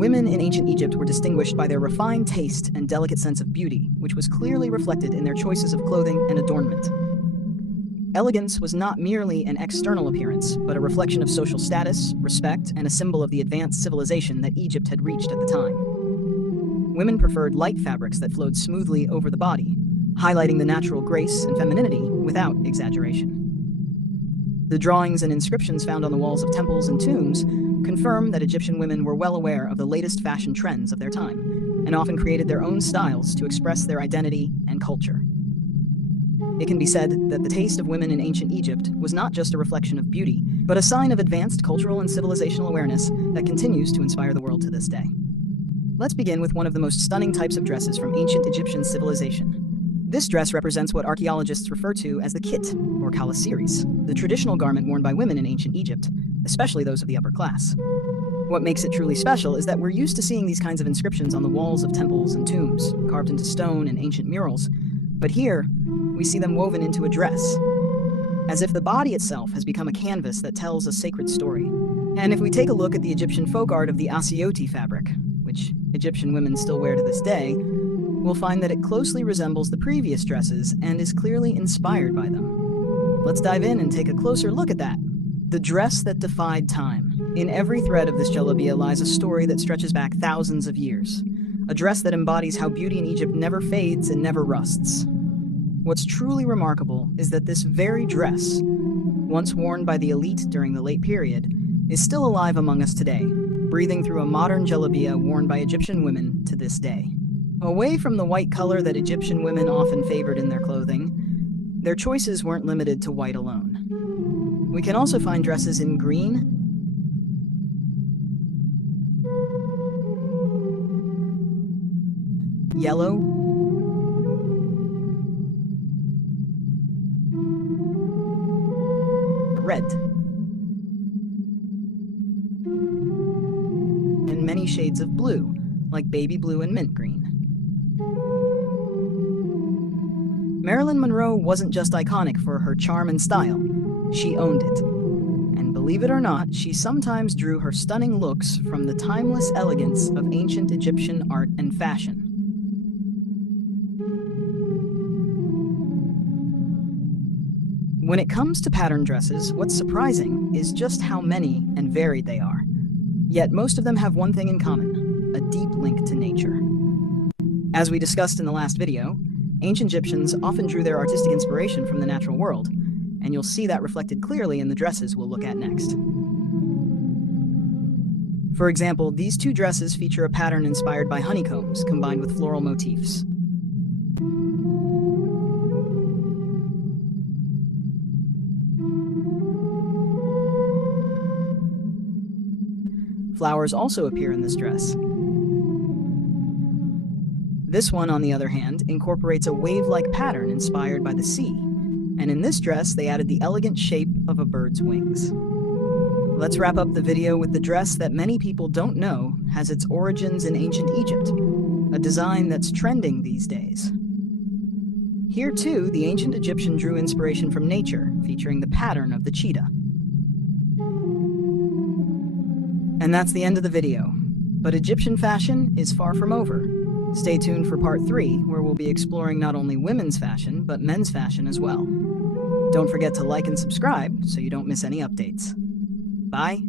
Women in ancient Egypt were distinguished by their refined taste and delicate sense of beauty, which was clearly reflected in their choices of clothing and adornment. Elegance was not merely an external appearance, but a reflection of social status, respect, and a symbol of the advanced civilization that Egypt had reached at the time. Women preferred light fabrics that flowed smoothly over the body, highlighting the natural grace and femininity without exaggeration. The drawings and inscriptions found on the walls of temples and tombs confirm that Egyptian women were well aware of the latest fashion trends of their time, and often created their own styles to express their identity and culture. It can be said that the taste of women in ancient Egypt was not just a reflection of beauty, but a sign of advanced cultural and civilizational awareness that continues to inspire the world to this day. Let's begin with one of the most stunning types of dresses from ancient Egyptian civilization. This dress represents what archaeologists refer to as the kit, or calaseries, the traditional garment worn by women in ancient Egypt, especially those of the upper class. What makes it truly special is that we're used to seeing these kinds of inscriptions on the walls of temples and tombs, carved into stone and ancient murals, but here, we see them woven into a dress, as if the body itself has become a canvas that tells a sacred story. And if we take a look at the Egyptian folk art of the asioti fabric, which Egyptian women still wear to this day, we'll find that it closely resembles the previous dresses and is clearly inspired by them. Let's dive in and take a closer look at that. The dress that defied time. In every thread of this jalabia lies a story that stretches back thousands of years. A dress that embodies how beauty in Egypt never fades and never rusts. What's truly remarkable is that this very dress, once worn by the elite during the late period, is still alive among us today, breathing through a modern jalabia worn by Egyptian women to this day. Away from the white color that Egyptian women often favored in their clothing, their choices weren't limited to white alone. We can also find dresses in green, yellow, red, and many shades of blue, like baby blue and mint green. Marilyn Monroe wasn't just iconic for her charm and style, she owned it. And believe it or not, she sometimes drew her stunning looks from the timeless elegance of ancient Egyptian art and fashion. When it comes to pattern dresses, what's surprising is just how many and varied they are. Yet most of them have one thing in common, a deep link to nature. As we discussed in the last video, ancient Egyptians often drew their artistic inspiration from the natural world, and you'll see that reflected clearly in the dresses we'll look at next. For example, these two dresses feature a pattern inspired by honeycombs combined with floral motifs. Flowers also appear in this dress. This one, on the other hand, incorporates a wave-like pattern inspired by the sea, and in this dress they added the elegant shape of a bird's wings. Let's wrap up the video with the dress that many people don't know has its origins in ancient Egypt, a design that's trending these days. Here too, the ancient Egyptian drew inspiration from nature, featuring the pattern of the cheetah. And that's the end of the video, but Egyptian fashion is far from over. Stay tuned for part 3, where we'll be exploring not only women's fashion, but men's fashion as well. Don't forget to like and subscribe so you don't miss any updates. Bye!